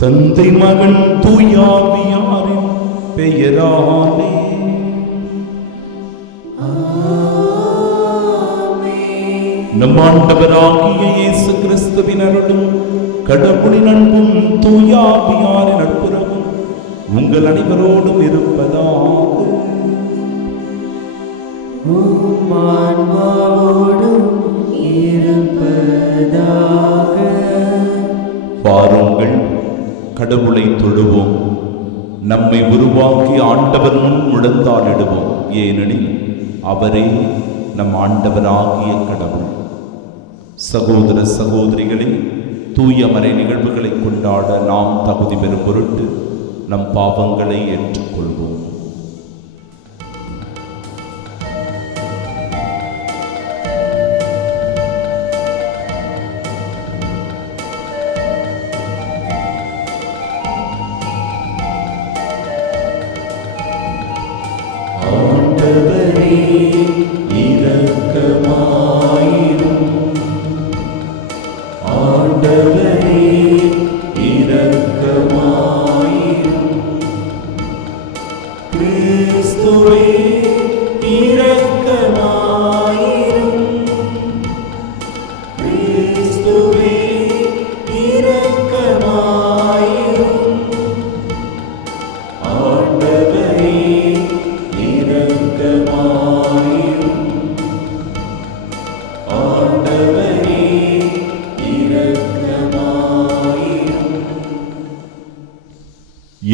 தந்தை மகன் தூயாவியாரின் பெயராலே நம் ஆண்டவராகிய இயேசு கிறிஸ்துவின் அருளும் கடவுளின் அன்பும் தூயாவியாரின் நட்புறவும் உங்கள் அனைவரோடும் இருப்பதாக. வாருங்கள், கடவுளை தொழுவோம். நம்மை உருவாக்கி ஆண்டவர் முன் முழந்தாளிடுவோம். ஏனெனில் அவரே நம் ஆண்டவராகிய கடவுள். சகோதர சகோதரிகளே, தூய மறை நிகழ்வுகளை கொண்டாட நாம் தகுதி பெறும் பொருட்டு நம் பாவங்களை ஏற்றுக்கொள்வோம்.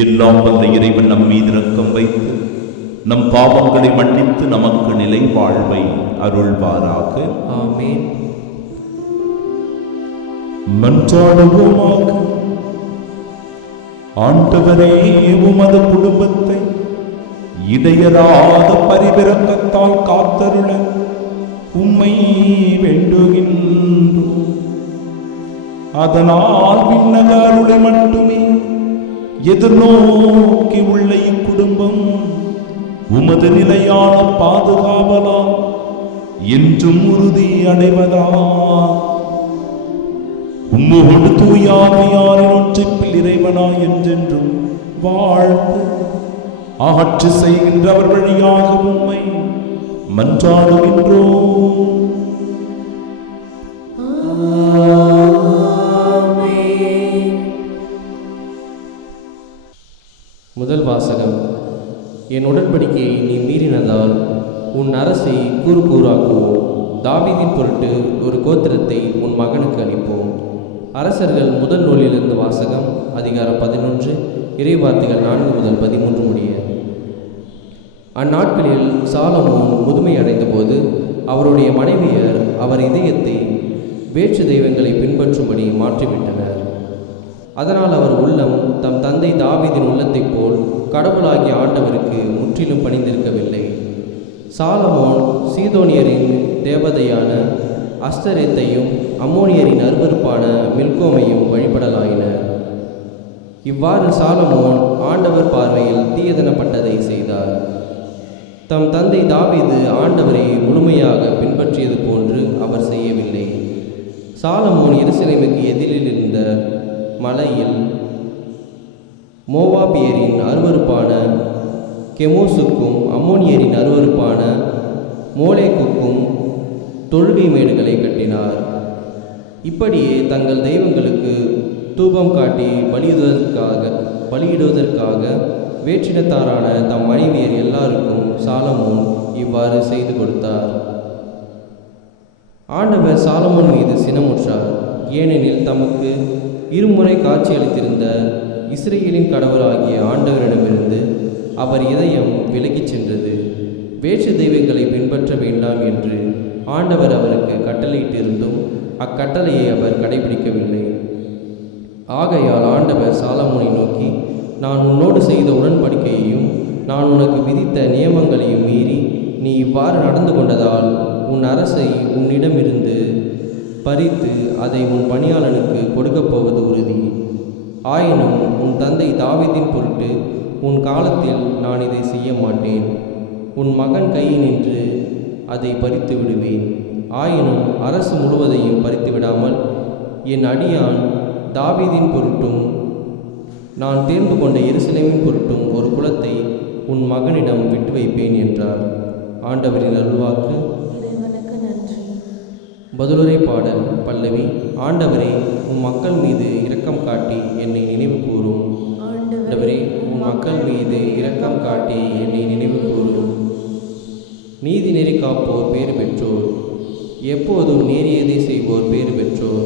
எல்லாம் வல்ல இறைவன் நம் மீது இரக்கம் வைத்து நம் பாவங்களை மன்னித்து நமக்கு நிலை வாழ்வை அருள்வாராக. ஆமென். மன்றாடுவோமாக. ஆண்டவரே, உமது குடும்பத்தை இடையறாத பரிவிரக்கத்தால் காத்தருள உம்மை வேண்டுகின்றோம். அதனால் விண்ணக அருளை மட்டுமே எதிர்நோக்கி உள்ள இக்குடும்பம் உமது நிலையான பாதுகாவலால் என்றும் உறுதி அடைவதா. உம்மோடு தூயாவியாரின் ஒன்றிப்பில் இறைவனா என்றென்றும் வாழ்ந்து ஆட்சி செய்கின்றவர் வழியாக உம்மை மன்றாடுகின்றோம். முதல் வாசகம். என் உடன்படிக்கையை நீ மீறினதால் உன் அரசை கூறு கூறாக்குவோம். தாவீதின் பொருட்டு ஒரு கோத்திரத்தை உன் மகனுக்கு அளிப்போம். அரசர்கள் முதல் நூலிலிருந்து வாசகம். அதிகாரம் 11, இறைவார்த்தைகள் 4 முதல் 13 முடிய. அந்நாட்களில் சாலமோன் முதுமை அடைந்த போது அவருடைய மனைவியர் அவர் இதயத்தை வேற்று தெய்வங்களை பின்பற்றும்படி மாற்றிவிட்டனர். அதனால் அவர் உள்ளம் தம் தந்தை தாவீதின் உள்ளத்தைப் போல் கடவுளாகிய ஆண்டவருக்கு முற்றிலும் பணிந்திருக்கவில்லை. சாலமோன் சீதோனியரின் தேவதையான அஸ்தரேத்தையும் அம்மோனியரின் அருவருப்பான மில்கோமையும் வழிபடலாயினர். இவ்வாறு சாலமோன் ஆண்டவர் பார்வையில் தீயதனப்பட்டதை செய்தார். தம் தந்தை தாவீது ஆண்டவரை முழுமையாக பின்பற்றியது போன்று அவர் செய்யவில்லை. சாலமோன் எருசலேமுக்கு எதிரில் இருந்த மலையில் மோவாபியரின் அருவருப்பான கெமோசுக்கும் அம்மோனியரின் அருவருப்பான மோலேக்குக்கும் தொழுகை மேடுகளை கட்டினார். இப்படியே தங்கள் தெய்வங்களுக்கு தூபம் காட்டி பலியிடுவதற்காக வேற்றினத்தாரான தம் மனைவியர் எல்லாருக்கும் சாலமோன் இவ்வாறு செய்து கொடுத்தார். ஆண்டவர் சாலமோன் மீது சினமுற்றார். ஏனெனில் தமக்கு இருமுறை காட்சியளித்திருந்த இஸ்ரேலின் கடவுளாகிய ஆண்டவரிடமிருந்து அவர் இதயம் விலகிச் சென்றது. வேற்று தெய்வங்களை பின்பற்ற வேண்டாம் என்று ஆண்டவர் அவருக்கு கட்டளையிட்டிருந்தும் அக்கட்டளையை அவர் கடைபிடிக்கவில்லை. ஆகையால் ஆண்டவர் சாலமோனை நோக்கி, நான் உன்னோடு செய்த உடன்படிக்கையையும் நான் உனக்கு விதித்த நியமங்களையும் மீறி நீ இவ்வாறு நடந்து கொண்டதால் உன் அரசை உன்னிடமிருந்து பறித்து அதை உன் பணியாளனுக்கு கொடுக்கப் போவது உறுதி. ஆயினும் உன் தந்தை தாவீதின் பொருட்டு உன் காலத்தில் நான் இதை செய்ய மாட்டேன். உன் மகன் கையினின்று அதை பறித்து விடுவேன். ஆயினும் அரசு முழுவதையும் பறித்து விடாமல் என் அடியான் தாவீதின் பொருட்டும் நான் தேர்ந்து கொண்ட எருசலேமின் பொருட்டும் ஒரு குலத்தை உன் மகனிடம் விட்டு வைப்பேன் என்றார். ஆண்டவரின் அருள்வாக்கு. இறைவனுக்கு நன்றி. பதிலுரை பாடல் பல்லவி. ஆண்டவரே, உம் மக்கள் மீது இரக்கம் காட்டி என்னை நினைவு கூரும். ஆண்டவரே, உம் மக்கள் மீது இரக்கம் காட்டி என்னை நினைவு கூரும். நீதி நெறி காப்போர் பேறு பெற்றோர், எப்போதும் நேரியதை செய்வோர் பேறு பெற்றோர்.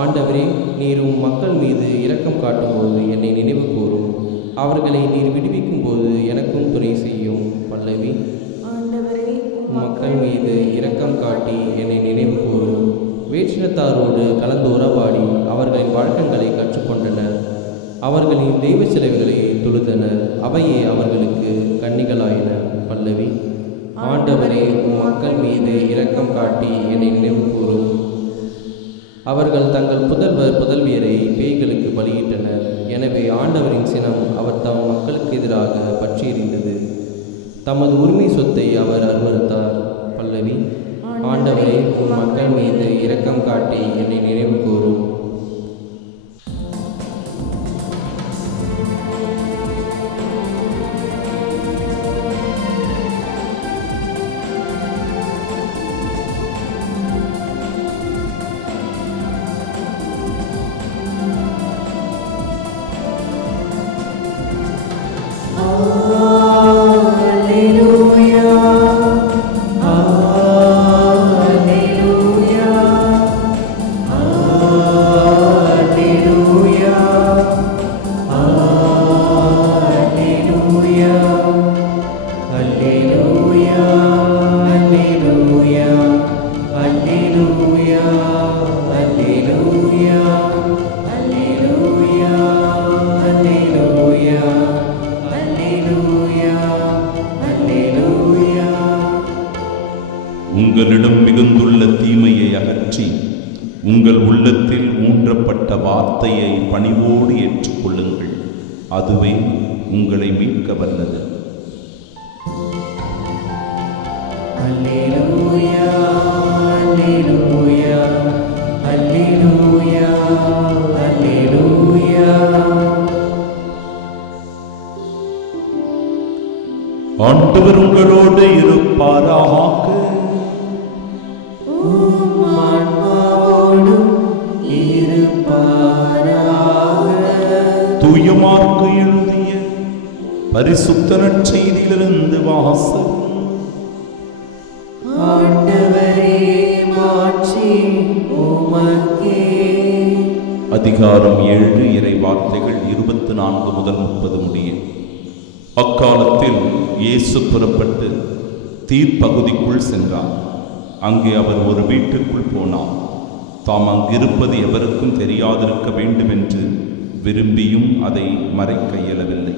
ஆண்டவரே, நீர் உம் மக்கள் மீது இரக்கம் காட்டும்போது என்னை நினைவு கூரும். அவர்களை நீர் விடுவிக்கும் போது எனக்கும் துணை செய்யும். பல்லவி. ஆண்டவரே, மக்கள் மீது இரக்கம் காட்டி என்னை நினைவு கூரும். வேற்றினத்தாரோடு கலந்து உறவாடி அவர்களின் வழக்கங்களை கற்றுக்கொண்டனர். அவர்களின் தெய்வ சிலைகளை தொழுதனர். அவையே அவர்களுக்கு கன்னிகளாயின. பல்லவி. ஆண்டவரே, மக்கள் மீது இரக்கம் காட்டி என்னை நினைவு கூரும். அவர்கள் தங்கள் புதல்வர் புதல்வியரை பேய்களுக்கு பலியிட்டனர். எனவே ஆண்டவரின் சினம் அவர் தம் மக்களுக்கு எதிராக பற்றி எறிந்தது. தமது உரிமை சொத்தை அவர் அருவருத்தார். பல்லவி. ஆண்டவரே, உம் மக்கள் மீது இரக்கம் காட்டி என்னை நினைவு கூரும். உங்களிடம் மிகுந்துள்ள தீமையை அகற்றி உங்கள் உள்ளத்தில் ஊன்றப்பட்ட வார்த்தையை பணிவோடு ஏற்றுக்கொள்ளுங்கள். அதுவே உங்களை மீட்க வல்லது. அல்லேலூயா, அல்லேலூயா, அல்லேலூயா, அல்லேலூயா. ஆண்டவர் உங்களோடு இருப்பாராக. தூய மார்க்கு எழுதிய பரிசுத்த நற்செய்தியிலிருந்து வாசகம். ஆண்டவரே, மாட்சி உமக்கே. அதிகாரம் 7 இறை வார்த்தைகள் 24 முதல் 30 முடிய. அக்காலத்தில் இயேசு புறப்பட்டு தீர் பகுதிக்குள் சென்றார். அங்கே அவர் ஒரு வீட்டுக்குள் போனார். தாம் அங்கிருப்பது எவருக்கும் தெரியாதிருக்க வேண்டுமென்று விரும்பியும் அதை மறைக்க இயலவில்லை.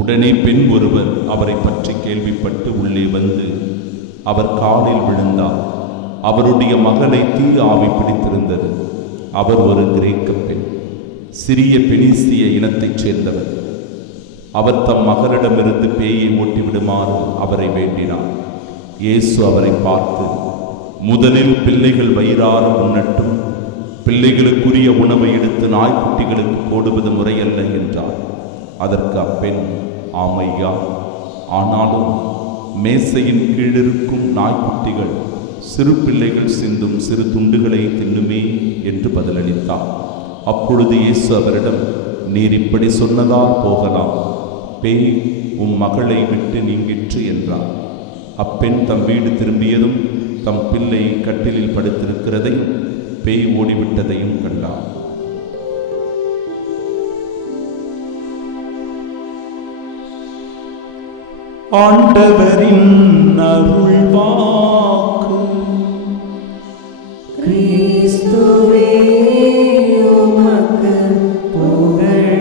உடனே பெண் ஒருவர் அவரை பற்றி கேள்விப்பட்டு உள்ளே வந்து அவர் காலில் விழுந்தார். அவருடைய மகளை தீ ஆவி பிடித்திருந்தது. அவர் ஒரு கிரேக்க பெண், சிறிய பெனிசிய இனத்தைச் சேர்ந்தவர். அவர் தம் மகளிடமிருந்து பேயை ஓட்டிவிடுமாறு அவரை வேண்டினார். இயேசு அவரை பார்த்து, முதலில் பிள்ளைகள் வயிறார உண்ணட்டும், பிள்ளைகளுக்குரிய உணவை எடுத்து நாய்க்குட்டிகளுக்கு போடுவது முறையல்ல என்றார். அதற்கு அப்பெண், ஆமையா, ஆனாலும் மேசையின் கீழிருக்கும் நாய்க்குட்டிகள் சிறு பிள்ளைகள் சிந்தும் சிறு துண்டுகளை தின்னுமே என்று பதிலளித்தார். அப்பொழுது இயேசு அவரிடம், நீர் இப்படி சொன்னதால் போகலாம், பேய் உம் மகளை விட்டு நீங்கிற்று என்றார். அப்பெண் தம் வீடு திரும்பியதும் தம் பிள்ளை கட்டிலில் படுத்திருக்கிறதையும் பேய் ஓடிவிட்டதையும் கண்டார். ஆண்டவரின் அருள்வாக்கு. கிறிஸ்துவே உமக்கு புகழ்.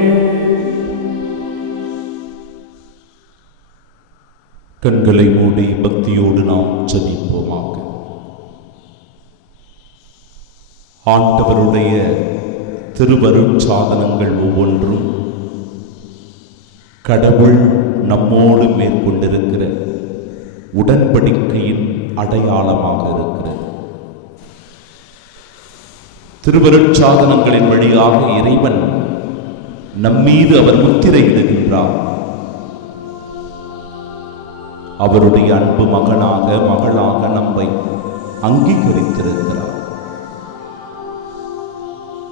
கண்களை மூடி பக்தியோடு நாம் ஜெபிப்போமாக. ஆண்டவருடைய திருவருட்சாதனங்கள் ஒவ்வொன்றும் கடவுள் நம்மோடு மேற்கொண்டிருக்கிற உடன்படிக்கையின் அடையாளமாக இருக்கிறது. திருவருட்சாதனங்களின் வழியாக இறைவன் நம்மீது அவர் முத்திரையிடுகின்றார். அவருடைய அன்பு மகனாக மகளாக நம்மை அங்கீகரித்திருக்கிறார்.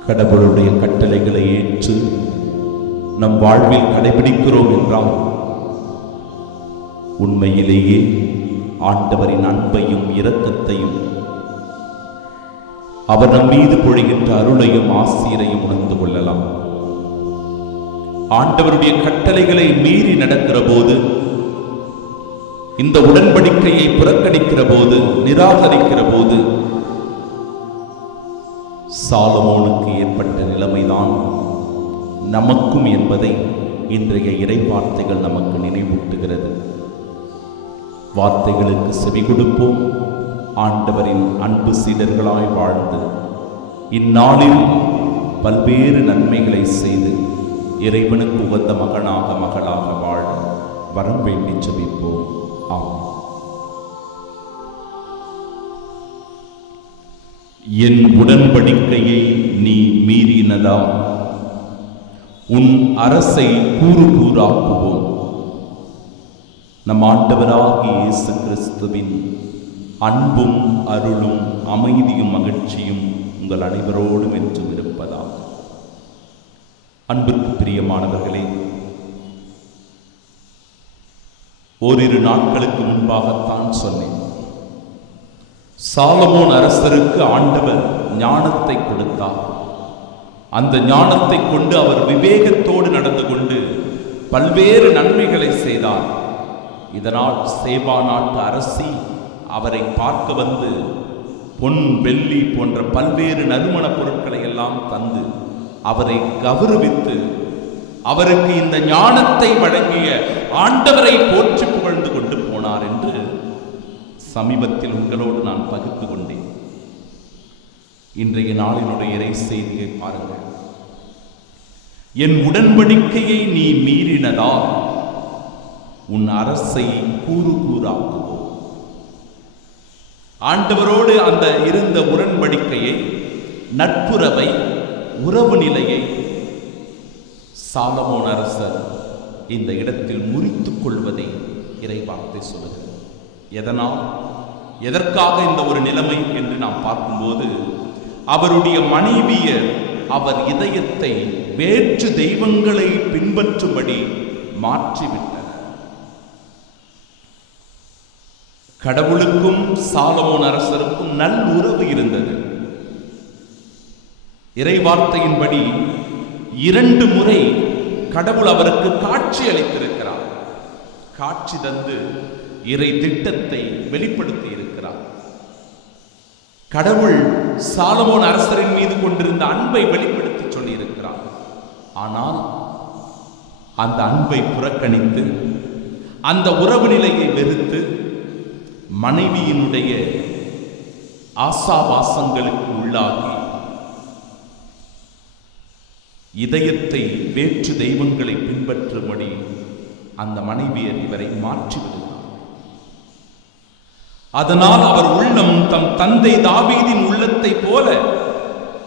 கடவுளுடைய கட்டளைகளை ஏற்று நம் வாழ்வில் கடைபிடிக்கிறோம் என்றால் உண்மையிலேயே ஆண்டவரின் அன்பையும் இரக்கத்தையும் அவர் நம் மீது பொழிகின்ற அருளையும் ஆசீரையும் உணர்ந்து கொள்ளலாம். ஆண்டவருடைய கட்டளைகளை மீறி நடக்கிற போது, இந்த உடன்படிக்கையை புறக்கணிக்கிற போது, நிராகரிக்கிற போது சாலமோனுக்கு ஏற்பட்ட நிலைமைதான் நமக்கும் என்பதை இன்றைய இறை வார்த்தைகள் நமக்கு நினைவூட்டுகிறது. வார்த்தைகளுக்கு செவி கொடுப்போம். ஆண்டவரின் அன்பு சீடர்களாய் வாழ்ந்து இந்நாளில் பல்வேறு நன்மைகளை செய்து இறைவனுக்கு உகந்த மகனாக மகளாக வாழ வரம் வேண்டி ஜெபிப்போம். ஆமென். என் உடன்படிக்கையை நீ மீறினதா? உன் அரசை கூறு கூறாக்குவோம். நம் ஆண்டவராகிய இயேசு கிறிஸ்துவின் அன்பும் அருளும் அமைதியும் மகிழ்ச்சியும் உங்கள் அனைவரோடும் என்றும் இருப்பதாக. அன்பிற்கு பிரியமானவர்களே, ஓரிரு நாட்களுக்கு முன்பாகத்தான் சொன்னேன், சாலமோன் அரசருக்கு ஆண்டவர் ஞானத்தை கொடுத்தார். அந்த ஞானத்தை கொண்டு அவர் விவேகத்தோடு நடந்து கொண்டு பல்வேறு நன்மைகளை செய்தார். இதனால் சேபா நாட்டு அரசி அவரை பார்க்க வந்து பொன் வெள்ளி போன்ற பல்வேறு நறுமண பொருட்களை எல்லாம் தந்து அவரை கௌரவித்து அவருக்கு இந்த ஞானத்தை வழங்கிய ஆண்டவரை போற்றி புகழ்ந்து கொண்டு போனார் என்று சமீபத்தில் உங்களோடு நான் பகிர்ந்து கொண்டேன். இன்றைய நாளினுடைய இறை செய்தியை பாருங்கள். என் உடன்படிக்கையை நீ மீறினதா? உன் அரசை கூறு கூறாக்குவோம். ஆண்டவரோடு அந்த இருந்த உடன்படிக்கையை, நட்புறவை, உறவு நிலையை சாலமோன் அரசர் இந்த இடத்தில் முறித்துக் கொள்வதை இறைவார்த்தை சொல்லுகிறது. எதனால், எதற்காக இந்த ஒரு நிலைமை என்று நாம் பார்க்கும்போது, அவருடைய மனைவியர் அவர் இதயத்தை வேற்று தெய்வங்களை பின்பற்றும்படி மாற்றிவிட்டனர். கடவுளுக்கும் சாலமோன் அரசருக்கும் நல்லுறவு இருந்தது. இறைவார்த்தையின்படி 2 முறை கடவுள் அவருக்கு காட்சி அளித்திருக்கிறார். காட்சி தந்து இறை திட்டத்தை வெளிப்படுத்தி இருக்கிறார். கடவுள் சாலமோன் அரசரின் மீது கொண்டிருந்த அன்பை வெளிப்படுத்தி சொல்லி இருக்கிறார். ஆனால் அந்த அன்பை புறக்கணித்து, அந்த உறவு நிலையை வெறுத்து, மனைவியினுடைய ஆசாபாசங்களுக்கு உள்ளாகி இதயத்தை வேற்று தெய்வங்களை பின்பற்றும்படி அந்த மனைவியர் இவரை மாற்றிவிடுகிறார். அதனால் அவர் உள்ளம் தம் தந்தை தாவீதின் உள்ளத்தை போல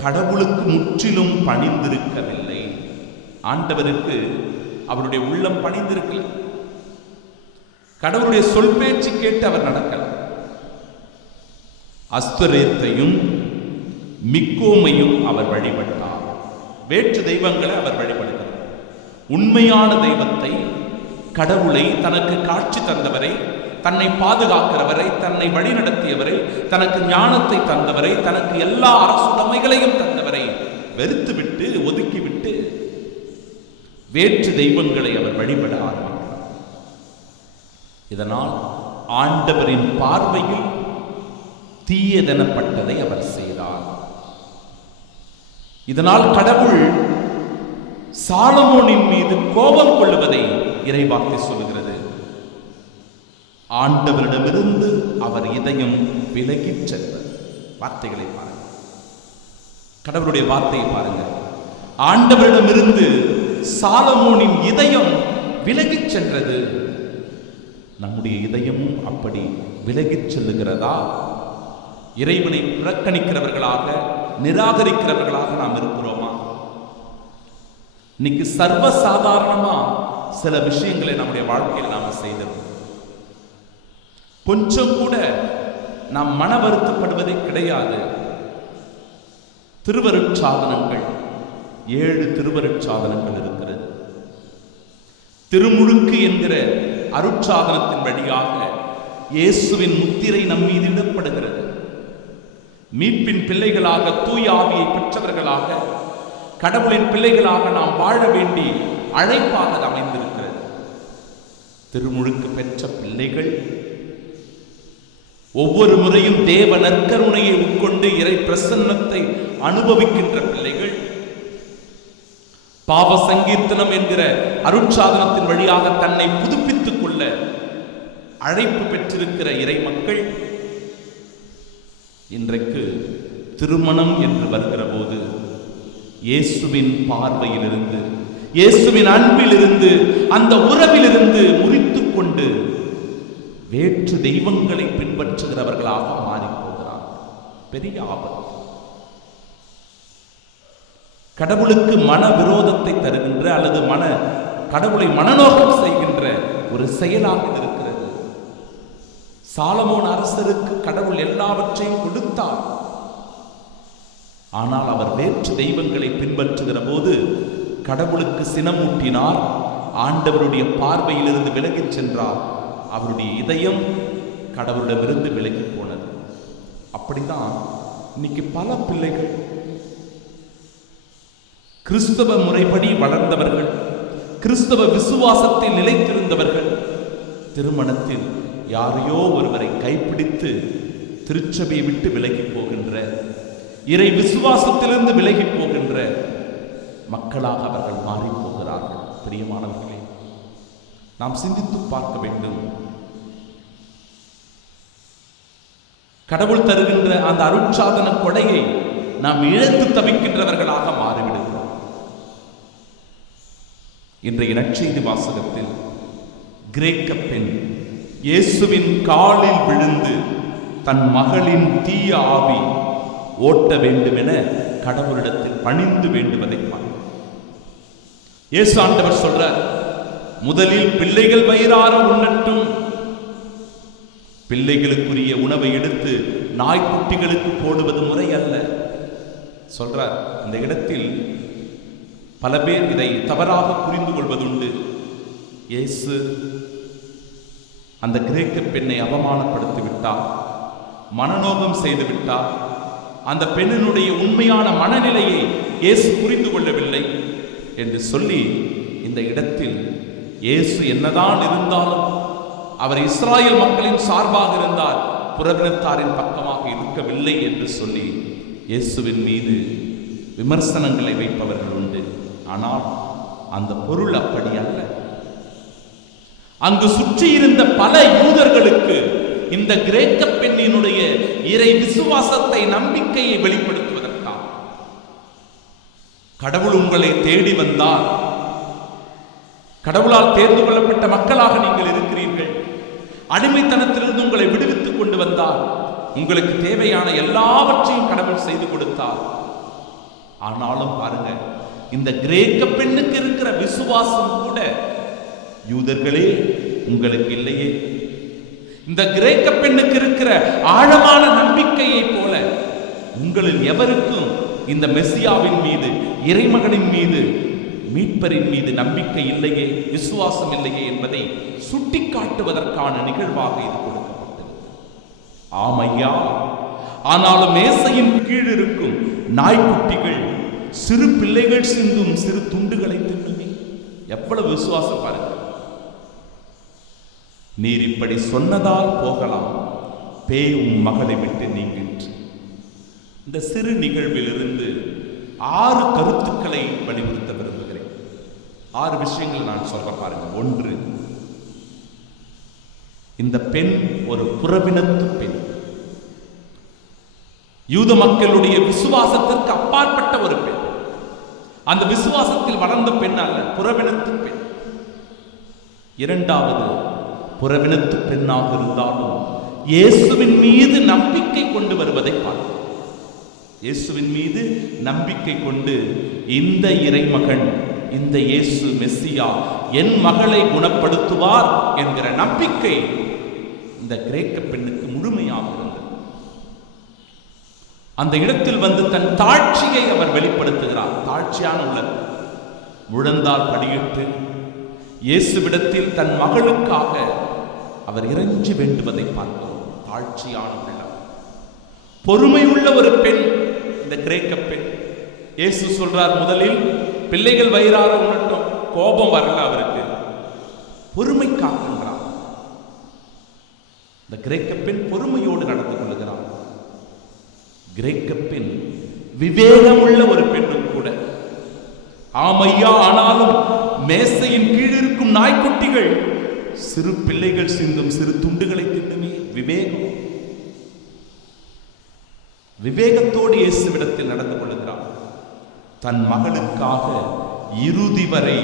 கடவுளுக்கு முற்றிலும் பணிந்திருக்கவில்லை. ஆண்டவருக்கு அவருடைய உள்ளம் பணிந்திருக்கல. கடவுளுடைய சொல் பேச்சு கேட்டு அவர் நடக்கல. அஸ்தரேத்தையும் மிக்கோமையும் அவர் வழிபட்டார். வேற்று தெய்வங்களை அவர் வழிபடுகிறார். உண்மையான தெய்வத்தை, கடவுளை, தனக்கு காட்சி தந்தவரை, தன்னை பாதுகாக்கிறவரை, தன்னை வழிநடத்தியவரை, தனக்கு ஞானத்தை தந்தவரை, தனக்கு எல்லா அரசுடைமைகளையும் தந்தவரை வெறுத்துவிட்டு, ஒதுக்கிவிட்டு வேற்று தெய்வங்களை அவர் வழிபட ஆரம்பித்தார். இதனால் ஆண்டவரின் பார்வையில் தீயதெனப்பட்டதை அவர் செய்தார். இதனால் கடவுள் சாலமோனின் மீது கோபம் கொள்ளுவதை இறைவார்த்தை சொல்லுகிறது. ஆண்டவரிடமிருந்து அவர் இதயம் விலகிச் சென்ற வார்த்தைகளை பாருங்கள். கடவுளுடைய வார்த்தையை பாருங்கள். ஆண்டவரிடமிருந்து சாலமோனின் இதயம் விலகிச் சென்றது. நம்முடைய இதயமும் அப்படி விலகிச் செல்லுகிறதா? இறைவனை புறக்கணிக்கிறவர்களாக, நிராகரிக்கிறவர்களாக நாம் இருக்கிறோமா? இன்னைக்கு சர்வசாதாரணமா சில விஷயங்களை நம்முடைய வாழ்க்கையில் நாம் செய்தோம். கொஞ்சம் கூட நாம் மன வருத்தப்படுவதே கிடையாது. திருவருட்சாதனங்கள் 7 திருவருட்சாதனங்கள் இருக்கிறது. திருமுழுக்கு என்கிற அருட்சாதனத்தின் வழியாக இயேசுவின் முத்திரை நம் மீது இடப்படுகிறது. மீட்பின் பிள்ளைகளாக, தூய ஆவியை பெற்றவர்களாக, கடவுளின் பிள்ளைகளாக நாம் வாழ வேண்டி அழைப்பாக அமைந்திருக்கிறது. திருமுழுக்கு பெற்ற பிள்ளைகள் ஒவ்வொரு முறையும் தேவ நற்கருணையை உட்கொண்டு இறை பிரசன்னத்தை அனுபவிக்கின்ற பிள்ளைகள், பாவ சங்கீர்த்தனம் என்கிற அருட்சாதனத்தின் வழியாக தன்னை புதுப்பித்துக் கொள்ள அழைப்பு பெற்றிருக்கிற இறை மக்கள் இன்றைக்கு திருமணம் என்று வருகிற போது இயேசுவின் பார்வையிலிருந்து, இயேசுவின் அன்பிலிருந்து, அந்த உறவிலிருந்து முறித்துக் கொண்டு வேற்று தெய்வங்களை பின்பற்றுகிறவர்களாக மாறிப்போகிறார். பெரிய ஆபத்து. கடவுளுக்கு மன விரோதத்தை தருகின்ற அல்லது கடவுளை மனநோகம் செய்கின்ற ஒரு செயலாக இருக்கிறது. சாலமோன் அரசருக்கு கடவுள் எல்லாவற்றையும் கொடுத்தார். ஆனால் அவர் வேற்று தெய்வங்களை பின்பற்றுகிற போது கடவுளுக்கு சினமூட்டினார். ஆண்டவருடைய பார்வையிலிருந்து விலகிச் சென்றார். அவருடைய இதயம் கடவுளிடமிருந்து விலகி போனது. அப்படிதான் இன்னைக்கு பல பிள்ளைகள் கிறிஸ்தவ முறைப்படி வளர்ந்தவர்கள், கிறிஸ்தவ விசுவாசத்தில் நிலைத்திருந்தவர்கள், திருமணத்தில் யாரையோ ஒருவரை கைப்பிடித்து திருச்சபையை விட்டு விலகி போகின்ற, இறை விசுவாசத்திலிருந்து விலகி போகின்ற மக்களாக அவர்கள் மாறி போகிறார்கள். பிரியமானவர்களே, நாம் சிந்தித்து பார்க்க வேண்டும். கடவுள் தருகின்ற அந்த அருட்சாதன கொடையை நாம் இழந்து தவிக்கின்றவர்களாக மாறிவிடுகிறோம். இன்றைய நற்செய்தி வாசகத்தில் கிரேக்க பெண் இயேசுவின் காலில் விழுந்து தன் மகளின் தீய ஆவி ஓட்ட வேண்டும் என கடவுளிடத்தில் பணிந்து வேண்டுவதை பார்க்கிறோம். இயேசு ஆண்டவர் சொல்றார், முதலில் பிள்ளைகள் வயிறார உண்ணட்டும். பிள்ளைகளுக்குரிய உணவை எடுத்து நாய்க்குட்டிகளுக்கு போடுவது முறை அல்ல சொல்றார். இந்த இடத்தில் பல பேர் இதை தவறாக புரிந்து கொள்வதுண்டு. இயேசு அந்த கிரேக்க பெண்ணை அவமானப்படுத்தி விட்டார், மனநோகம் செய்து விட்டார். அந்த பெண்ணினுடைய உண்மையான மனநிலையை இயேசு புரிந்து கொள்ளவில்லை என்று சொல்லி இந்த இடத்தில் இயேசு என்னதான் இருந்தாலும் அவர் இஸ்ராயேல் மக்களின் சார்பாக இருந்தார், புறவினத்தாரின் பக்கமாக இருக்கவில்லை என்று சொல்லி இயேசுவின் மீது விமர்சனங்களை வைப்பவர்கள் உண்டு. ஆனால் அந்த பொருள் அப்படி அல்ல. அங்கு சுற்றி இருந்த பல யூதர்களுக்கு இந்த கிரேக்க பெண்ணினுடைய இறை விசுவாசத்தை, நம்பிக்கையை வெளிப்படுத்துவதற்காக கடவுள் உங்களை தேடி வந்தார். கடவுளால் தேர்ந்து கொள்ளப்பட்ட மக்களாக நீங்கள் இருக்கிறீர்கள். அடிமைத்தனத்திலிருந்து உங்களை விடுவித்துக் கொண்டு வந்தார். உங்களுக்கு தேவையான எல்லாவற்றையும் கடவுள் செய்து கொடுத்தார். ஆனாலும் பாருங்க, இந்த கிரேக்க பெண்ணுக்கு இருக்கிற விசுவாசம் கூட யூதர்களே உங்களுக்கு இல்லையே. இந்த கிரேக்க பெண்ணுக்கு இருக்கிற ஆழமான நம்பிக்கையை போல உங்களில் எவருக்கும் இந்த மெசியாவின் மீது, இறைமகனின் மீது, மீட்பரின் மீது நம்பிக்கை இல்லையே, விசுவாசம் இல்லையே என்பதை சுட்டிக்காட்டுவதற்கான நிகழ்வாக இது கொடுக்கப்பட்டது. ஆமையா, ஆனாலும் மேசையின் கீழ் இருக்கும் நாய்க்குட்டிகள் சிறு பிள்ளைகள் சிந்தும் சிறு துண்டுகளை தின்னுமே. எவ்வளவு விசுவாசம் பாருங்க. நீர் இப்படி சொன்னதால் போகலாம், பேய் உம் மகளை விட்டு நீங்கிற்று. இந்த சிறு நிகழ்விலிருந்து 6 கருத்துக்களை வலியுறுத்த விரும்புகிறேன். 6 விஷயங்களை நான் சொல்ற பாருங்க. 1, இந்த பெண் ஒரு புறவினத்து பெண். யூத மக்களுடைய விசுவாசத்திற்கு அப்பாற்பட்ட ஒரு பெண். அந்த விசுவாசத்தில் வளர்ந்த பெண் அல்ல, புறவினத்து பெண். 2வது, புறவினத்து பெண்ணாக இருந்தாலும் இயேசுவின் மீது நம்பிக்கை கொண்டு வருவதை பார்க்கிறோம். இயேசுவின் மீது நம்பிக்கை கொண்டு இந்த இறைமகன், இந்த இயேசு மெஸ்ஸியா என் மகளை குணப்படுத்துவார் என்கிற நம்பிக்கை இந்த கிரேக்க பெண்ணுக்கு முழுமையாக இருந்தது. அந்த இடத்தில் வந்து தன் தாழ்ச்சியை அவர் வெளிப்படுத்துகிறார். தாழ்ச்சியான உள்ளத்தை முழந்தால் படியிட்டு இயேசுவிடத்தில் தன் மகளுக்காக அவர் இறைஞ்சி வேண்டுவதை பார்க்கிறோம். தாழ்ச்சியான உள்ளம், பொறுமையுள்ள ஒரு பெண் இந்த கிரேக்க பெண். இயேசு சொல்றார், முதலில் பிள்ளைகள் வயிறார உண்ணட்டும். கோபம் வரல அவருக்கு, பொறுமை காக்கின்றார். இந்த கிரேக்க பெண் பொறுமையோடு நடந்து கொள்கிறார். கிரேக்க பெண் விவேகமுள்ள ஒரு பெண்ணும் கூட. ஆமையா, ஆனாலும் மேசையின் கீழ் இருக்கும் நாய்க்குட்டிகள் சிறு பிள்ளைகள் சிந்தும் சிறு துண்டுகளை தின்னுமே. விவேகம், விவேகத்தோடு இயேசுவிடத்தில் நடந்து கொள்கிறார். தன் மகளுக்காக இறுதி வரை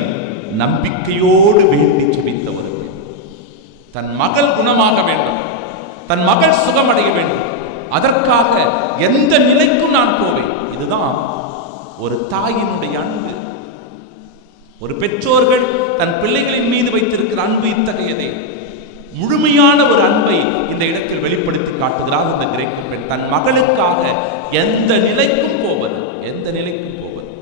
நம்பிக்கையோடு வேண்டி ஜெபித்த ஒரு பெண். தன் மகள் குணமாக வேண்டும், தன் மகள் சுகமடைய வேண்டும், அதற்காக எந்த நிலைக்கும் நான் போவேன். இதுதான் ஒரு தாயினுடைய அன்பு. ஒரு பெற்றோர்கள் தன் பிள்ளைகளின் மீது வைத்திருக்கிற அன்பு இத்தகையதே. முழுமையான ஒரு அன்பை இந்த இடத்தில் வெளிப்படுத்தி காட்டுகிறார் இந்த கிரேக்க பெண். தன் மகளுக்காக எந்த நிலைக்கும் போவது, எந்த நிலைக்கும் போவது.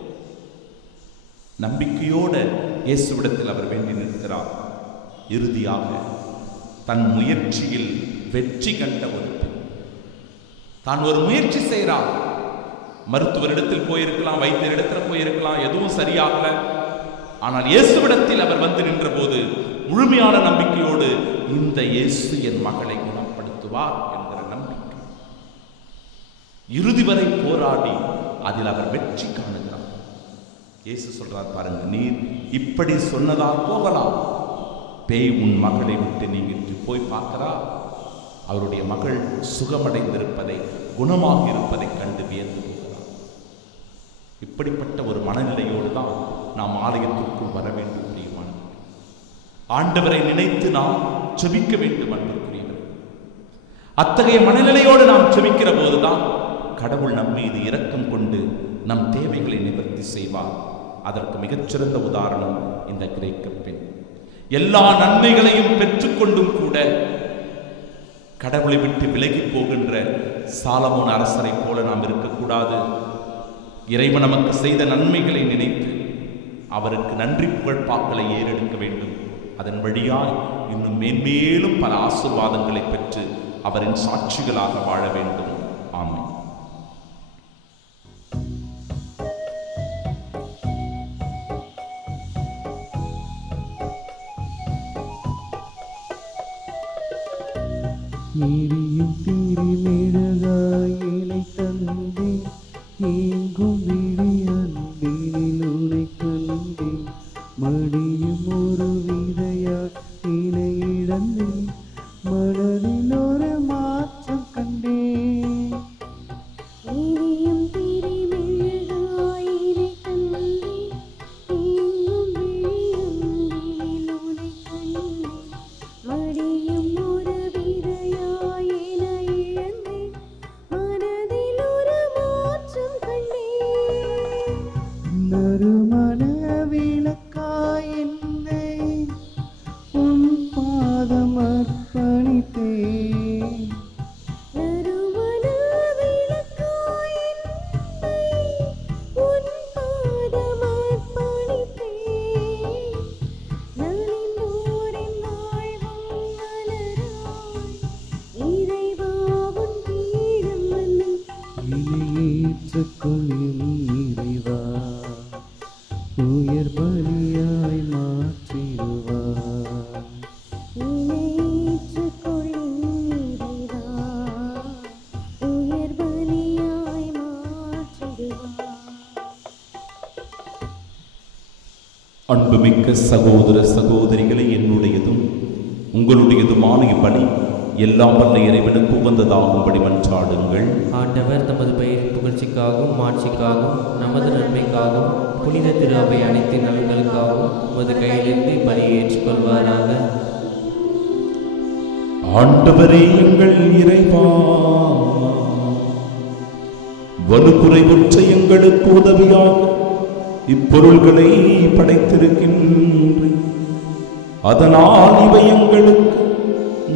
நம்பிக்கையோடு இயேசுவிடத்தில் அவர் வேண்டி நிற்கிறார். இறுதியாக தன் முயற்சியில் வெற்றி கண்ட ஒரு பெண். தான் ஒரு முயற்சி செய்கிறார். மருத்துவரிடத்தில் போயிருக்கலாம், வைத்தியரிடத்தில் போயிருக்கலாம், எதுவும் சரியாகல. ஆனால் இயேசுவிடத்தில் அவர் வந்து நின்ற போது முழுமையான நம்பிக்கையோடு இந்த இயேசு என் மகளை குணப்படுத்துவார் என்கிற நம்பிக்கை. இறுதி வரை போராடி அதில் அவர் வெற்றி காணுகிறார். இயேசு சொல்றார் பாருங்க, நீர் இப்படி சொன்னதால் போகலாம், பேய் உன் மகளை விட்டு நீங்க போய் பார்க்கிறா. அவருடைய மகள் சுகமடைந்திருப்பதை, குணமாக இருப்பதை கண்டு வியந்து போகிறார். இப்படிப்பட்ட ஒரு மனநிலையோடு தான் நாம் ஆலயத்திற்குள் வர வேண்டும். பிரியமானவர்களே, ஆண்டவரை நினைத்து நாம் ஜெபிக்க வேண்டும். அன்புக்குரியவர், அத்தகைய மனநிலையோடு நாம் ஜெபிக்கிற போதுதான் கடவுள் நம் மீது இரக்கம் கொண்டு நம் தேவைகளை நிவர்த்தி செய்வார். அதற்கு மிகச்சிறந்த உதாரணம் இந்த கிரேக்க பெண். எல்லா நன்மைகளையும் பெற்றுக்கொண்டும் கூட கடவுளை விட்டு விலகி போகின்ற சாலமோன் அரசரை போல நாம் இருக்கக்கூடாது. இறைவன் நமக்கு செய்த நன்மைகளை நினைத்து அவருக்கு நன்றி புகழ்பாக்களை ஏறெடுக்க வேண்டும். அதன் வழியாய் இன்னும் மேன்மேலும் பல ஆசீர்வாதங்களை பெற்று அவரின் சாட்சிகளாக வாழ வேண்டும். ஆமென். எரியும் திரிமிழகாய் இலை தந்தே, எங்கும் விழி அன்பினில் உனை கண்டே, மடியும் ஒரு விதையாய் இலை இழந்தே, மனதில் ஒரு மாற்றம் கண்டே. எரியும் திரிமிழகாய் இலை தந்தே, எங்கும் விழி அன்பினில் உனை கண்டே, மடியும் ஒரு விதையாய் இலை இழந்தே, மனதில் ஒரு மாற்றம் கண்டேன். நறுமண விளக்காய் என்னை உன் பாதம் அர்ப்பணித்தேன். நறுமண விளக்காய் என்னை உன் பாதம் அர்ப்பணித்தேன். நலிந்தோரின் வாழ்வும் மலராய் இறைவா உன் பீடம் வந்து என்னை ஏற்றுக்கொள்ளும் இறைவா, உயர் பலியாய் மாற்றிடுவார். ஏற்றுக்கொள்ளும் இறைவா, உயர் பலியாய் மாற்றிடுவார். அன்புமிக்க சகோதர சகோதரிகளை, என்னுடையதும் உங்களுடையதுமான இப்பணி எல்லாம் வல்ல இறைவனுக்கு உகந்ததாகும்படி மன்றாடுங்கள். ஆண்டவர் தமது பெயரின் புகழ்ச்சிக்காகவும் மாட்சிக்காகவும் நமது நன்மைக்காகவும் புனித திரு அவை அனைத்து நலன்களுக்காகவும் உமது கையிலிருந்து பலியை ஏற்றுக்கொள்வாராக. ஆண்டவரே எங்கள் இறைவா, வலுக்குறைவுற்ற எங்களுக்கு உதவியாக இப்பொருள்களை படைத்திருக்கின்றேன். அதனால் இவை எங்களுக்கு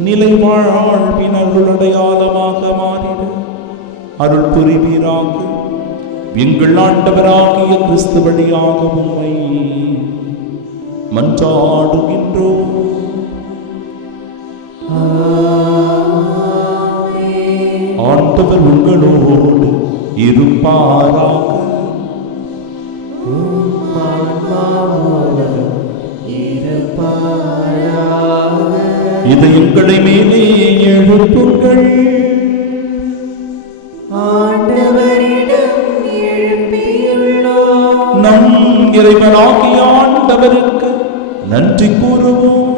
நிலை வாழ்வின் அருளடையாளமாக மாறிட அருள் புரிவீராக. எங்கள் ஆண்டவராகிய கிறிஸ்து வழியாக உம்மை மன்றாடுகின்றோம். ஆண்டவர் உங்களோடு இருப்பாராக. இதயங்களை மேலே எழுப்புங்கள். நம் இறைவனாகிய ஆண்டவருக்கு நன்றி கூறுவோம்.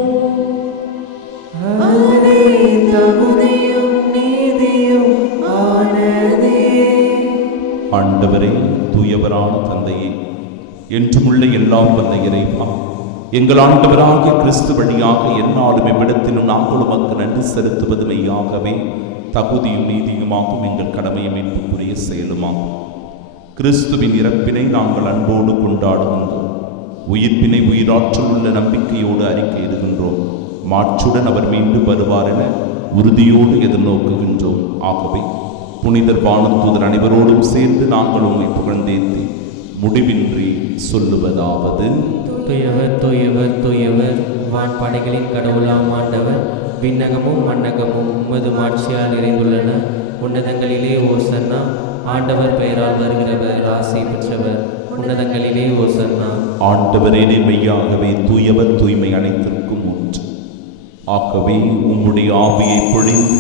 ஆண்டவரே, தூயவரான தந்தையே, என்றுமுள்ள எல்லாம் வல்ல இறைவா, எங்கள் ஆண்டவராகிய கிறிஸ்து வழியாக எந்நாளும் எவ்விடத்திலும் நாங்கள் உமக்கு நன்றி செலுத்துவது மெய்யாகவே தகுதியும் நீதியுமாகும், எங்கள் கடமையும் மீட்புக்குரிய செயலுமாகும். கிறிஸ்துவின் இறப்பினை நாங்கள் அன்போடு கொண்டாடுகின்றோம். உயிர்ப்பினை உயிராற்றல் உள்ள நம்பிக்கையோடு அறிக்கையிடுகின்றோம். மாற்றுடன் அவர் மீண்டும் வருவார் என உறுதியோடு எதிர்நோக்குகின்றோம். ஆகவே புனிதர் வானதூதர் அனைவரோடும் சேர்ந்து நாங்கள் உம்மை புகழ்ந்தேத்தி முடிவின்றி சொல்லுவதாவது: தூயவர் தூயவர் தூயவர், வான்படைகளின் கடவுளாம் ஆண்டவர், விண்ணகமும் மண்ணகமும் உமது மாட்சியால் நிறைந்துள்ளன. உன்னதங்களிலே ஓசன்னா. ஆண்டவர் பெயரால் வருகிறவர் ஆசி பெற்றவர். உன்னதங்களிலே ஓசன்னா. ஆண்டவரே, மெய்யாகவே தூயவர், தூய்மை அனைத்திற்கும் ஒன்று. ஆகவே உம்முடைய ஆவியை பொழிந்து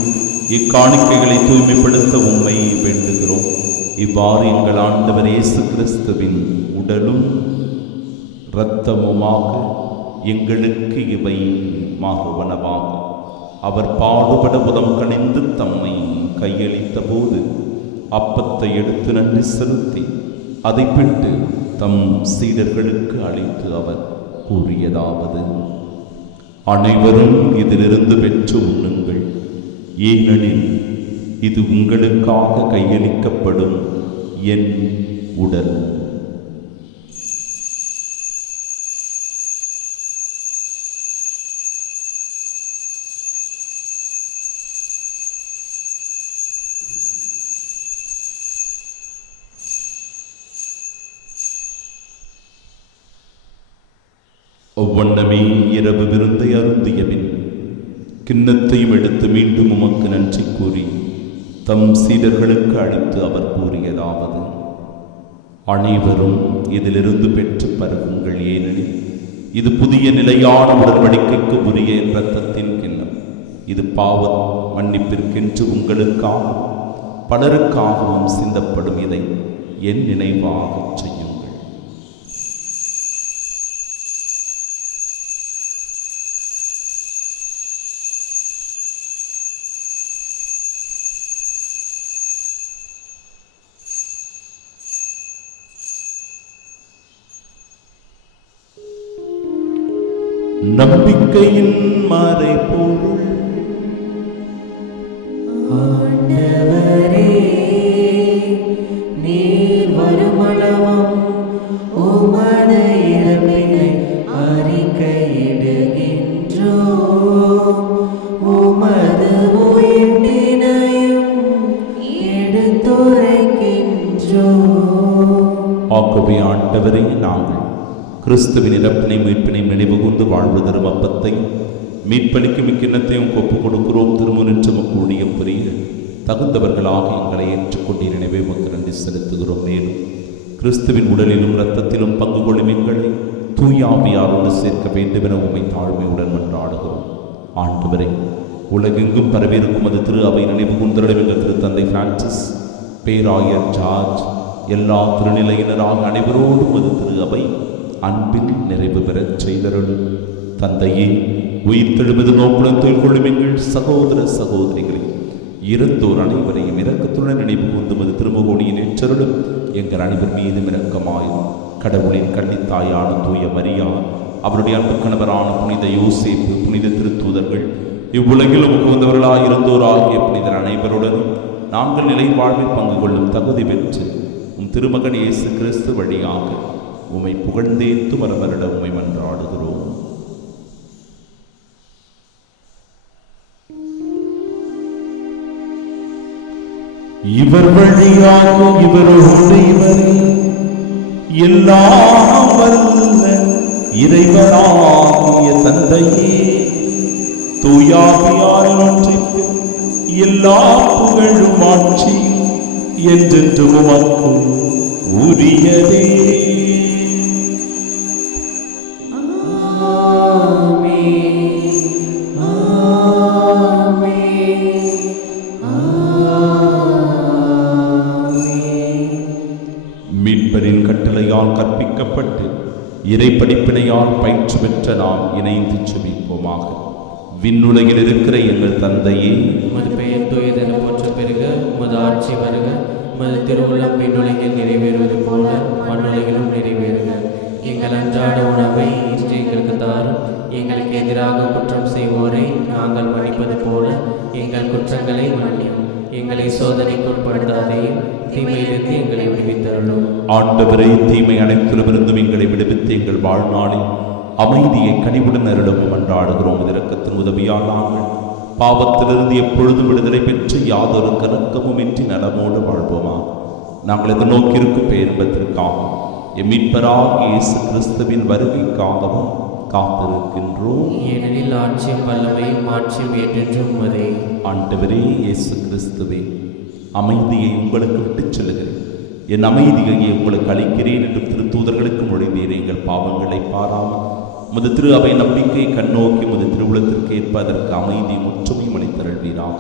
இக்காணிக்கைகளை தூய்மைப்படுத்த உம்மை வேண்டுகிறோம். இவ்வாறு எங்கள் ஆண்டவர் இயேசு கிறிஸ்துவின் உடலும் இரத்தமுமாக எங்களுக்கு இவை மாறுவனவாகும். அவர் பாடுபட உதம் கணிந்து தம்மை கையளித்த போது அப்பத்தை எடுத்து நன்றி செலுத்தி அதை பிட்டு தம் சீடர்களுக்கு அளித்து அவர் கூறியதாவது: அனைவரும் இதிலிருந்து பெற்று உண்ணுங்கள், ஏனெனில் இது உங்களுக்காக கையளிக்கப்படும் என் உடல். ஒவ்வொன்னமே இரவு விருந்தை அருந்தியபின் கிண்ணத்தையும் எடுத்து மீண்டும் உமக்கு நன்றி கூறி தம் சீடர்களுக்கு அளித்து அவர் கூறியதாவது: அனைவரும் இதிலிருந்து பெற்று பருகுங்கள், ஏனெனில் இது புதிய நிலையான உடன்படிக்கைக்கு உரிய இரத்தத்தின் கிண்ணம். இது பாவ மன்னிப்பிற்கென்று உங்களுக்காகவும் பலருக்காகவும் சிந்தப்படும். இதை என் நினைவாகச் செய்யுங்கள். நம்பிக்கையின் மறைபொருள். ஆண்டவரே, நீர் வருமளவும் உமது இறப்பினை அறிக்கையிடுகின்றோம், உமது உயிர்ப்பினையும் எடுத்துரைக்கின்றோம். ஆகவே ஆண்டவரே, நாங்கள் கிறிஸ்துவின் இறப்பினை மீட்பினை நினைவு கூர்ந்து வாழ்வு தரும் அப்பத்தை மீட்பளிக்கும் இக்கிண்ணத்தையும் ஒப்புக் கொடுக்கிறோம். திருமுனின்று மக்களுடைய புரிய தகுந்தவர்களாக எங்களை ஏற்றுக்கொண்டு நினைவை உமக்கு நன்றி செலுத்துகிறோம். மேலும் கிறிஸ்துவின் உடலிலும் இரத்தத்திலும் பங்கு கொள்ளும் எங்களை தூயாவியாரோடு சேர்க்க வேண்டும் என உம்மை தாழ்மையுடன் மன்றாடுகிறோம். ஆண்டவரே, உலகெங்கும் பரவியிருக்கும் அது திரு அவை நினைவு கூர்ந்தரிடம் எங்கள் திருத்தந்தை பிரான்சிஸ், பேராயர் ஜார்ஜ், எல்லா திருநிலையினராக அனைவரோடும் அது திரு அவை அன்பில் நிறைவு பெறச் செய்தருளும். தந்தையே, உயிர்த்தெழுவது நோக்குடன் தொழில் எங்கள் சகோதர சகோதரிகளை இறந்தோர் அனைவரையும் இரக்கத்துடன் நினைவு கூர்ந்து திருமுகோணியின் ஏற்றருளும். எங்கள் அனைவர் மீதும் இரக்கமாயும். கடவுளின் கன்னித்தாயான தூய மரியா, அவருடைய அன்பு கணவரான புனித யோசேப்பு, புனித திருத்தூதர்கள், இவ்வுலகிலும் உகந்தவர்களாயிருந்தோராகிய புனிதர் அனைவருடனும் நாங்கள் நிலை வாழ்வில் பங்கு கொள்ளும் தகுதி பெற்று திருமகன் இயேசு கிறிஸ்து வழியாக உம்மை புகழ்ந்தேத்து வரவரிட உம்மை மன்றாடுகிறோம். இவர் வழியாக இவரோடு இவரே எல்லாம் வல்ல இறைவனாகிய தந்தையே, தூயாவியாரின் ஒன்றிற்கு எல்லா புகழும் ஆட்சியும் என்றென்று உமக்கு உரியதே. மீட்பரின் கட்டளையால் கற்பிக்கப்பட்டு இறை படிப்பினையால் பயிற்சி பெற்ற நாம் இணைந்து செபிப்போமாக. விண்ணுலகில் இருக்கிற எங்கள் தந்தையே, உமது பெயர் தூயதென போற்ற பெருக, உமது ஆட்சி வருக, உமது திருவுள்ளம் விண்ணுலகில் நிறைவேறுவது போல மண்ணுலகிலும் நிறைவேறுக. எங்கள் அன்றாட உணவை இன்று எங்களுக்கு தாரும். எங்களுக்கு எதிராக குற்றம் செய்வோரை நாங்கள் மன்னிப்பது போல எங்கள் குற்றங்களை மன்னியும். எங்களை சோதனைக்கு உட்படுத்தாதையும், தீமையிலிருந்து எங்களை விடுவித்தருளும். ஆண்டவரே, தீமை அனைத்திலுமிருந்தும் எங்களை விடுவித்து எங்கள் வாழ்நாளில் அமைதியை கனிவுடன் அருளும் மன்றாடுகிறோம். இரக்கத்தின் உதவியால் நாங்கள் பாவத்திலிருந்து எப்பொழுதும் விடுதலை பெற்று யாதொரு கலக்கமும் இன்றி நலமோடு வாழ்வோமா. நாங்கள் எதிர்நோக்கியிருக்கும் பேரின்பத்திற்காகவும் மீட்பராகிய இயேசு கிறிஸ்துவின் வருகைக்காகவும் காத்திருக்கின்றோம். ஏனெனில் ஆட்சியும் வல்லமையும் மாட்சியும் என்றென்றும் உமதே. ஆண்டவரே இயேசு கிறிஸ்துவே, அமைதியை உங்களுக்கு விட்டுச் செல்லுகிறேன், என் அமைதியை உங்களுக்கு அளிக்கிறேன் என்று திருத்தூதர்களுக்கு மொழிந்தீர். எங்கள் பாவங்களை பாராமல் முது திரு அவை நம்பிக்கை கண்ணோக்கி முது திருவுளத்திற்கு ஏற்ப அதற்கு அமைதி முற்றுமையும் அளித்தருள்வீராக.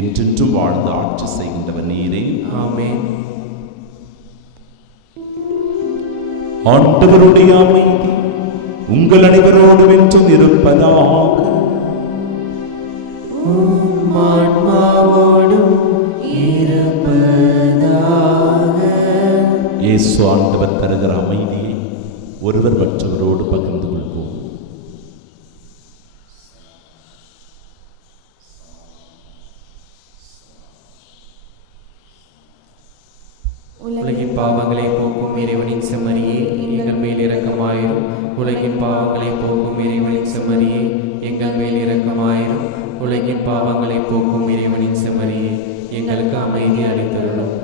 என்றென்றும் வாழ்ந்து ஆட்சி செய்கின்றவர் நீரே. ஆமென். ஆண்டவருடைய அமைதி உங்கள் அனைவரோடு என்றும் இருப்பதாக. இயேசு ஆண்டவர் தருகிற அமைதியை ஒருவர் மற்றவரோடு பகிர்ந்து கொள்வோம். உலகின் பாவங்களை போக்கும் இறைவனின் செம்மறியே, எங்கள் மேல் இரக்கமாயிரும். உலகின் பாவங்களை போக்கும் இறைவனின் செம்மறியே, எங்கள் மேல் இரக்கமாயிரும். உலகின் பாவங்களை போக்கும் இறைவனின் செம்மறியே, எங்களுக்கு அமைதி அளித்தருளும்.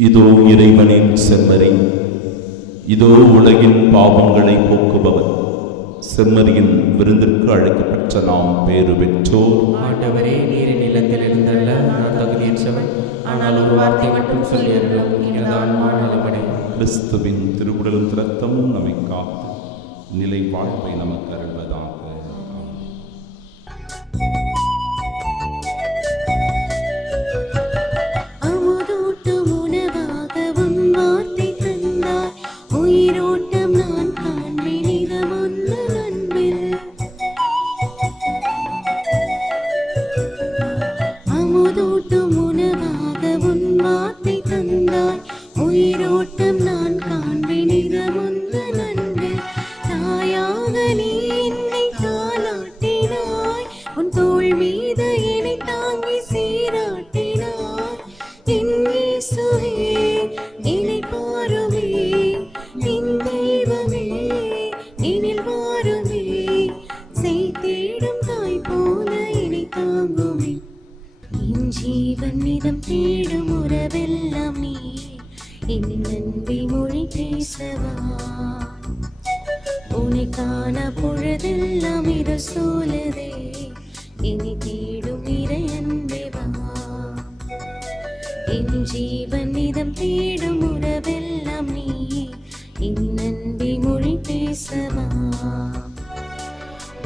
இதோ இறைவனின் செம்மறி, இதோ உலகின் பாவங்களை போக்குபவர். செம்மறியின் விருந்திற்கு அழைக்கப்பட்ட நாம் பேறு பெற்றோர். ஆண்டவரே, நீரின் நிலத்தில் இருந்தல்ல நான் தகுதியற்றவன், ஆனால் ஒரு வார்த்தை மட்டும் சொல்லியருளும், எனது ஆன்மா நலமடையும். கிறிஸ்துவின் திருவுடலும் இரத்தமும் நம்மை காத்து நிலை வாழ்வை நமக்கு அருள்வதாக.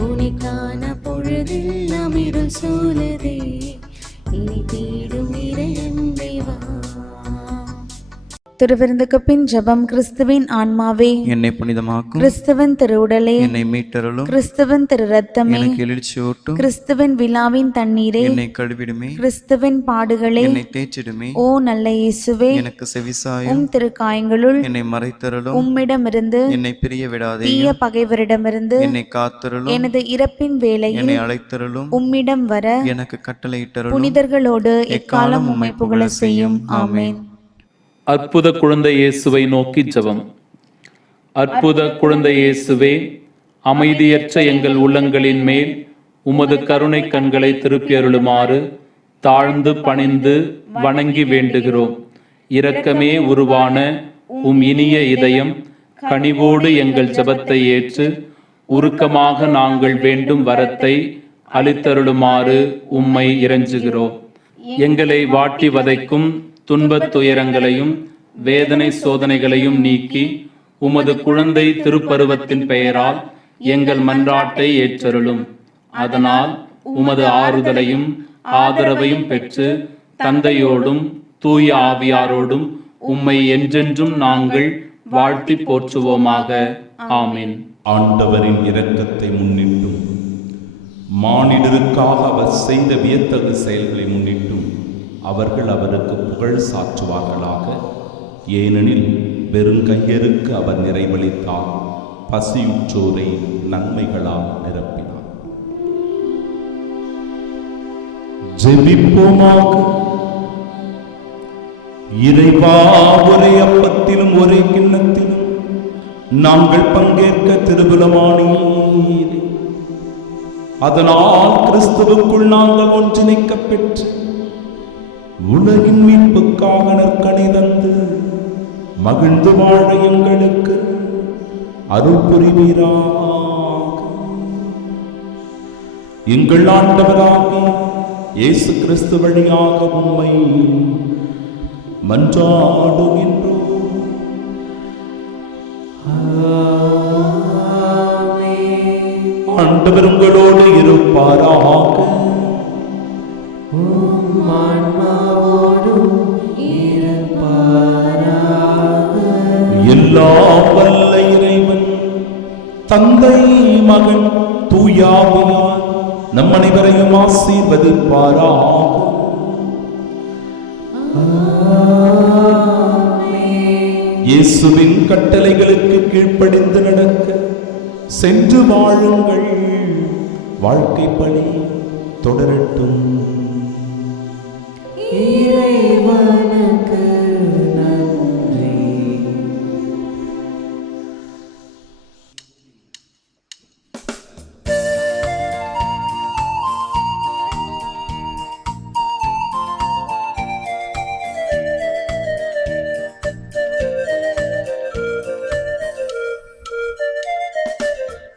உனக்கான பொழுதெல்லாம் இருள் சூழதே, இனி தேடும் இறை அன்பே வா. திருவிருந்துக்கு பின் ஜெபம். கிறிஸ்துவின் ஆன்மாவே என்னை புனிதமாக்கும். கிறிஸ்துவின் திருவுடலே என்னை மீட்டருளும். கிறிஸ்துவின் திரு ரத்தமே எனக்கு எழுச்சியூட்டும். கிறிஸ்துவின் விழாவின் தண்ணீரே என்னை கழுவிடுமே. கிறிஸ்துவின் பாடுகளே என்னை தேய்ச்சிடுமே. ஓ நல்ல இயேசுவே எனக்கு செவிசாயும். உம் திருக்காயங்களுள் என்னை மறைத்தருளும். உம்மிடமிருந்து என்னை பிரிய விடாதே. தீய பகைவரிடமிருந்து என்னை காத்தருளும். எனது இறப்பின் வேளையில் என்னை அழைத்தருளும். உம்மிடம் வர எனக்கு கட்டளையிட்டருளும். புனிதர்களோடு எக்காலம் உம்மை புகழ செய்யும். ஆமென். அற்புத குழந்தை இயேசுவை நோக்கி ஜெபம். அற்புத குழந்தை இயேசுவே, அமைதியற்ற எங்கள் உள்ளங்களின் மேல் உமது கருணை கண்களை திருப்பி அருளுமாறு தாழ்ந்து பணிந்து வணங்கி வேண்டுகிறோம். இரக்கமே உருவான உம் இனிய இதயம் கனிவோடு எங்கள் ஜெபத்தை ஏற்று உருக்கமாக நாங்கள் வேண்டும் வரத்தை அளித்தருளுமாறு உம்மை இறைஞ்சுகிறோம். எங்களை வாட்டி வதைக்கும் துன்பத் துயரங்களையும் வேதனை சோதனைகளையும் நீக்கி உமது குழந்தை திருப்பருவத்தின் பெயரால் எங்கள் மன்றாட்டை ஏற்றருளும். அதனால் உமது ஆறுதலையும் ஆதரவையும் பெற்று தந்தையோடும் தூய ஆவியாரோடும் உம்மை என்றென்றும் நாங்கள் வாழ்த்தி போற்றுவோமாக. ஆமீன். ஆண்டவரின் இரக்கத்தை முன்னிட்டும் மானிடருக்காக அவர் செய்த வியத்தகு செயல்களை முன்னிட்டும் அவர்கள் அவருக்கு புகழ் சாற்றுவார்களாக. ஏனெனில் வெறுங்கையருக்கு அவர் நிறைவளித்தார், பசியுற்றோரை நன்மைகளால் நிரப்பினார். ஜெபிப்போமாக. இறைவா, ஒரே அப்பத்திலும் ஒரே கிண்ணத்திலும் நாங்கள் பங்கேற்க திருபுலமானீரே. அதனால் கிறிஸ்துவுக்குள் நாங்கள் ஒன்றிணைக்கப் பெற்று உலகின் மீட்புக்காக நற்கனி தந்து மகிழ்ந்து வாழ எங்களுக்கு அருள் புரிவீராக. எங்கள் ஆண்டவராகிய இயேசு கிறிஸ்து வழியாக உம்மை மன்றாடுகின்றோம். ஆண்டவர் உங்களோடு இருப்பாராக. எல்லாம் வல்ல இறைவன் தந்தை மகன் தூயாவியார் நம் அனைவரையும் ஆசீர்வதிப்பாராக. இயேசுவின் கட்டளைகளுக்கு கீழ்ப்படிந்து நடக்க சென்று வாழுங்கள். வாழ்க்கை பணி தொடரட்டும். இறைவனுக்கு நன்றி.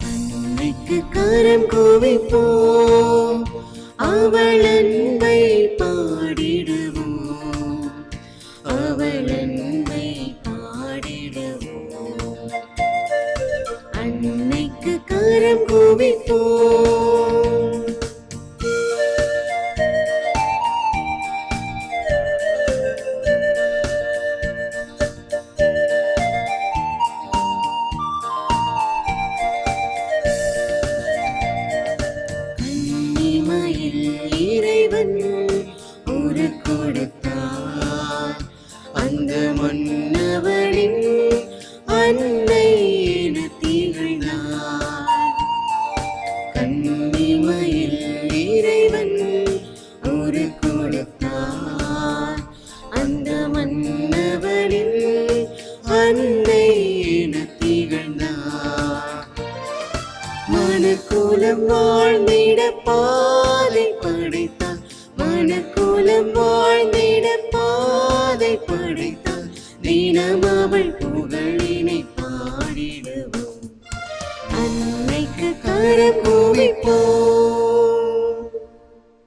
அன்னைக்கு கரம் குவிப்போம், அவள் அன்பை பாடிடுவோம், அவள் அன்பை பாடிடுவோம். அன்னைக்கு கரம் குவிப்போம். கன்னிமையில் இறைவன் உரு கொடுத்தார், அந்த மன்னவனின் அன்னை என திகழ்ந்தார். கன்னிமையில் இறைவன் உரு கொடுத்தார், அந்த மன்னவனின் அன்னை என திகழ்ந்தார். மனக்குலம் வாழ்ந்திட பாதை படைத்தார், மனக்குலம்